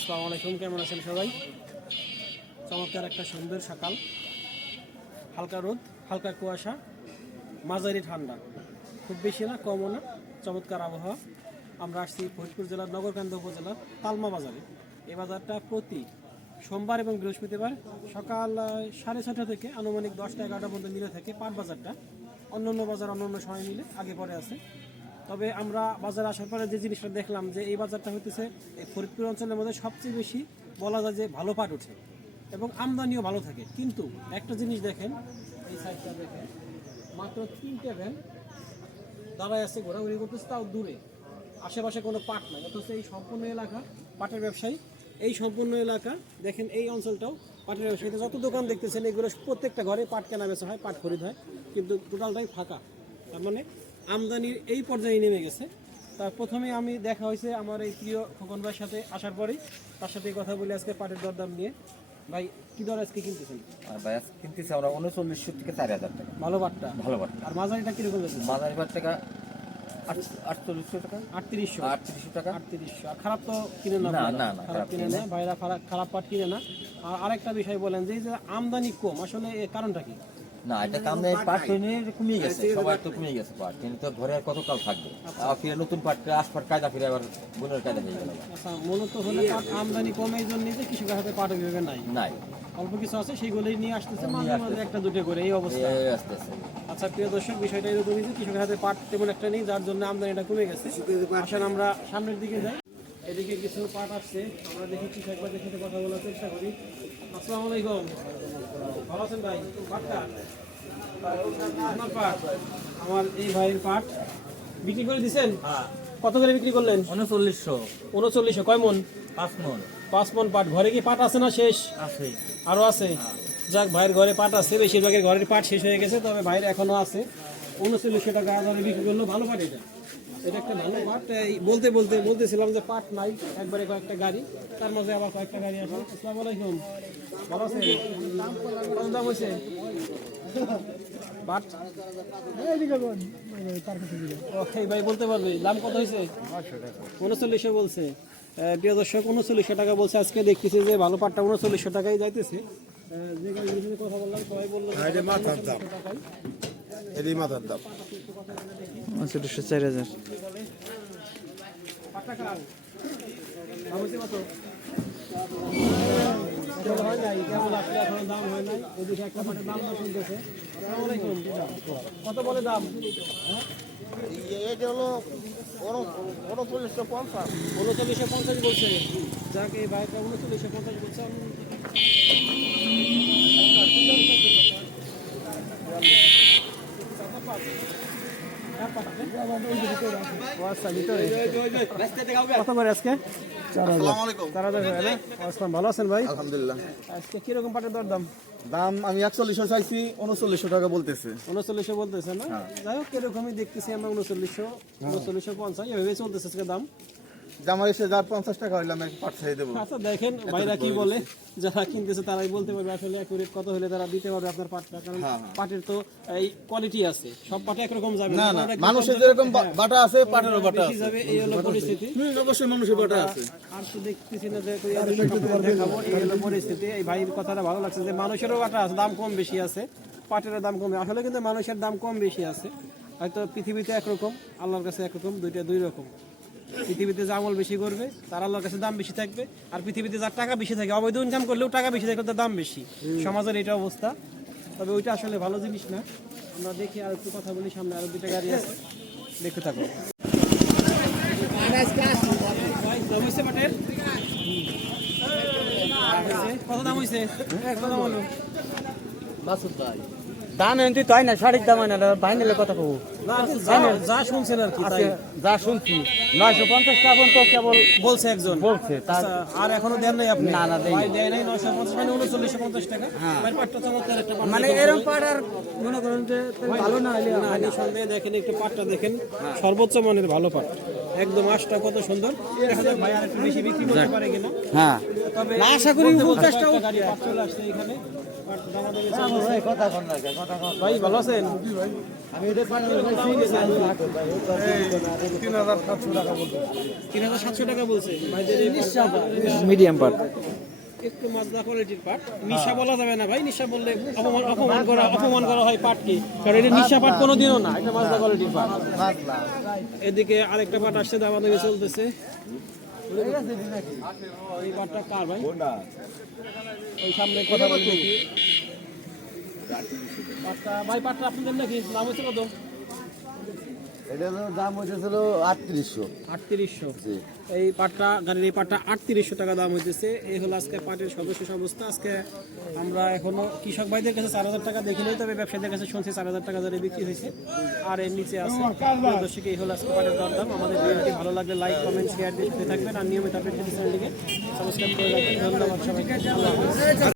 আসসালামু আলাইকুম, কেমন আছেন সবাই? চমৎকার একটা সুন্দর সকাল। হালকা রোদ, হালকা কুয়াশা, মাঝারি ঠান্ডা। খুব বেশি না, কমও না, চমৎকার আবহাওয়া। আমরা আসছি ফরিদপুর জেলার নগরকান্দা উপজেলার তালমা বাজারে। এই বাজারটা প্রতি সোমবার এবং বৃহস্পতিবার সকাল সাড়ে ছটা থেকে আনুমানিক দশটা এগারোটা পর্যন্ত মিলে থাকে পাট বাজারটা। অন্য অন্য বাজার অন্য অন্য সময় মিলে আগে পরে আছে। তবে আমরা বাজারে আসার পরে যে জিনিসটা দেখলাম যে এই বাজারটা হইতেছে, এই ফরিদপুর অঞ্চলের মধ্যে সবচেয়ে বেশি বলা যায় যে ভালো পাট ওঠে এবং আমদানিও ভালো থাকে। কিন্তু একটা জিনিস দেখেন, এই সাইডটা দেখেন, মাত্র তিনটে ভ্যান দাঁড়ায় আছে, ঘোরাঘুরি করতেছে, তাও দূরে। আশেপাশে কোনো পাট নাই, অথচ এই সম্পূর্ণ এলাকা পাটের ব্যবসায়ী। এই সম্পূর্ণ এলাকা, দেখেন এই অঞ্চলটাও পাটের ব্যবসায়ীতে যত দোকান দেখতেছেন, এগুলো প্রত্যেকটা ঘরে পাট কেনা বেচা হয়, পাট খরিদ হয়, কিন্তু টোটালটাই ফাঁকা। তার মানে আমদানির এই পর্যায়ে নেমে গেছে। তার প্রথমে আমি দেখা হয়েছে আমার এই প্রিয় খোকন ভাইয়ের সাথে আসার পরেই। তার সাথে কথা বলে আজকে পাটের দরদাম নিয়ে। ভাই কি দর আজকে কিনতেছেন? আর ভাইয়া কিনতেছি আমরা উনচল্লিশশো থেকে চার হাজার টাকা। ভালো পাটটা ভালো বাট আর মাঝারিটা কীরকম যাচ্ছে মাদারি বাট টাকা আট- আটচল্লিশশো টাকা। আটত্রিশশো। আটত্রিশশো টাকা। আটত্রিশশো। আর খারাপ তো কিনে না না, না, খারাপ কিনে না। ভাইরা খারাপ খারাপ পাট কিনে না। আর আরেকটা বিষয় বলেন যে এই যে আমদানি কম আসলে এর কারণটা কি? না এটা কাম নেই পাট কমিয়ে গেছে সবার তো কমিয়ে গেছে পাট কিন্তু তো ঘরে আর কতকাল থাকবে? ফিরে নতুন পাট আসপাট কায়দা ফিরে আবার বোনের কায়দা হয়ে গেল আচ্ছা মূলত হলে পাট আমদানি কমে এই জন্যই যে কৃষকের হাতে পাট বিভাগে নাই। নাই। অল্প কিছু আছে সেগুলোই নিয়ে আসতেছে মাঝে মাঝে একটা দুটো করে এই অবস্থা। এই আস্তে আস্তে আচ্ছা প্রিয় দর্শক বিষয়টা এরকমই যে কৃষকের হাতে পাট তেমন একটা নেই যার জন্য আমদানিটা কমে গেছে। আসেন আমরা সামনের দিকে যাই। এদিকে কিছু পাট আসছে আমরা দেখি কৃষক ভাইদের সাথে কথা বলার চেষ্টা করি। আসসালামু আলাইকুম। ভালো আছেন ভাই? পাটটা আপনার পাট? আমার এই ভাইয়ের পাট। বিক্রি করে দিছেন? কত করে বিক্রি করলেন? উনচল্লিশশো। উনচল্লিশশো। কয় মন? পাঁচ মন। পাঁচ মন পাট। ঘরে কি পাট আছে না শেষ? আছে। আরও আছে? যাক ভাইয়ের ঘরে পাট আছে। বেশিরভাগের ঘরের পাট শেষ হয়ে গেছে তবে ভাইয়ের এখনও আছে। উনচল্লিশশো টাকা বিক্রি করল। ভালো পাট এটা। এটা একটা ভালো পাট এই বলতে বলতে বলতেছিলাম যে পাট নাই একবারে কয়েকটা গাড়ি তার মধ্যে আবার কয়েকটা গাড়ি আছে। আসসালামু আলাইকুম। ভালো আছেন? কত দাম হয়েছে? পাট এই ভাই বলতে পারবে। দাম কত হয়েছে? উনচল্লিশশো বলছে। প্রিয় দর্শক উনচল্লিশশো টাকা বলছে। আজকে দেখতেছি যে ভালো পাটটা উনচল্লিশশো টাকাই যাইতেছে। যে কথা বললাম সবাই বলল এটা মাথার দাম। এটাই মাথার দাম। উনচল্লিশশো চার হাজার। কত বলে দাম এটা হলো উনচল্লিশশো পঞ্চাশ উনচল্লিশশো পঞ্চাশ বলছে যাকে এই বাইকটা উনচল্লিশশো পঞ্চাশ বলছে কত করে আজকে ভালো আছেন ভাই? আলহামদুলিল্লাহ। আজকে কীরকম পাটের দর দাম? দাম আমি একচল্লিশশো চাইছি উনচল্লিশশো টাকা বলতেছে। উনচল্লিশশো বলতেছে না? যাই হোক এরকমই দেখতেছি আমরা উনচল্লিশশো উনচল্লিশশো পঞ্চাশ এভাবে চলতেছে আজকে দাম। জামার এসে যার পঞ্চাশ টাকা হইলে আমি পাঠ দেবো। আচ্ছা দেখেন ভাইরা কি বলে যারা কিনতেছে তারাই বলতে পারবে আসলে অ্যাকুরেট কত হলে তারা দিতে পারবে আপনার পাটটা কারণ পাটের তো এই কোয়ালিটি আছে। সব পাটে একরকম যাবে না। না মানুষের যেরকম বাটা আছে পাটেরও বাটা আছে। যাবে এই হলো পরিস্থিতি। হুম, অবশ্যই মানুষের বাটা আছে। আর তো দেখতেছি না যে তুই আরও দেখাবো এই হলো পরিস্থিতি। এই ভাইয়ের কথাটা ভালো লাগছে যে মানুষেরও বাটা আছে দাম কম বেশি আছে পাটের দাম কম আসলে কিন্তু মানুষের দাম কম বেশি আছে। হয়তো পৃথিবীতে একরকম আল্লাহর কাছে একরকম দুইটা দুই রকম। পৃথিবীতে যে আমল বেশি করবে, তার আল্লাহর কাছে দাম বেশি থাকবে, আর পৃথিবীতে যার টাকা বেশি থাকে, অবৈধ ইনকাম করলেও টাকা বেশি থাকলে তার দাম বেশি। সমাজের এটা অবস্থা। তবে ওইটা আসলে ভালো জিনিস না। আমরা দেখি আর একটু কথা বলি, সামনে আরও দুইটা গাড়ি আছে। দেখতে থাকো। কত দাম হয়েছে কত দাম হলো? দাম তাই না সঠিক দাম হয় না ভাই নিলে কথা কবো। না, যা- যা শুনছেন আর কি যা শুনছি। নয়শো পঞ্চাশ টাকা কেবল বলছে একজন। বলছে আচ্ছা, আর এখনও দেন নাই আপনি? না, না, দেয় নাই নয়শো পঞ্চাশ মানে উনচল্লিশশো পঞ্চাশ টাকা। পাট মানে এরকম সবাই। পাড়ার মনে করেন যে ভালো না হলে না, নিঃসন্দেহে দেখেন একটু পাটটা দেখেন। সর্বোচ্চ মানের ভালো পাট। একদম আশটা কত সুন্দর। দেখা যাক ভাই আর একটু বেশি বিক্রি করতে পারে কিনা। হ্যাঁ। তবে আশা করি পঞ্চাশটা গাড়ি চলে আসছে এখানে। ভাই ভালো আছেন? তিন হাজার সাতশো টাকা বলছে। ভাইদের এই পাটটা- মিডিয়াম পাট। একটু মাজদা কোয়ালিটির পাট। নিশা বলা যাবে না ভাই নিশা বললে অপমান অপমান করা অপমান করা হয় পাটকে কারণ এটা নিশা পাট কোনোদিনও না এটা মাজদা কোয়ালিটির পাট। এদিকে আরেকটা পাট আসছে দামাদামি চলতেছে। এই পাটটা কার ভাই? ওই সামনে কথা বলি দেখি। পাটটা ভাই পাটটা আপনাদের নাকি? নাম হচ্ছে কত? এটা দাম হইতেছিল আটত্রিশশো। আটত্রিশশো। এই পাটটা গাড়ির এই পাটটা আটত্রিশশো টাকা দাম হইতেছে। এই হলো আজকে পাটের সর্বশেষ অবস্থা। আজকে আমরা এখনও কৃষক ভাইদের কাছে চার হাজার টাকা দেখি তবে ব্যবসায়ীদের কাছে শুনছি চার হাজার টাকা ধরে বিক্রি হয়েছে। আর এর নিচে আছে। দর্শক এই হলো আজকে পাটের দরদাম। আমাদের ভিডিওটি ভালো লাগলে লাইক কমেন্ট শেয়ার দিয়ে থাকবেন। আর নিয়মিত আপডেট চ্যানেলটিকে সাবস্ক্রাইব করে রাখবেন। ধন্যবাদ সবাইকে। আল্লাহ হাফেজ।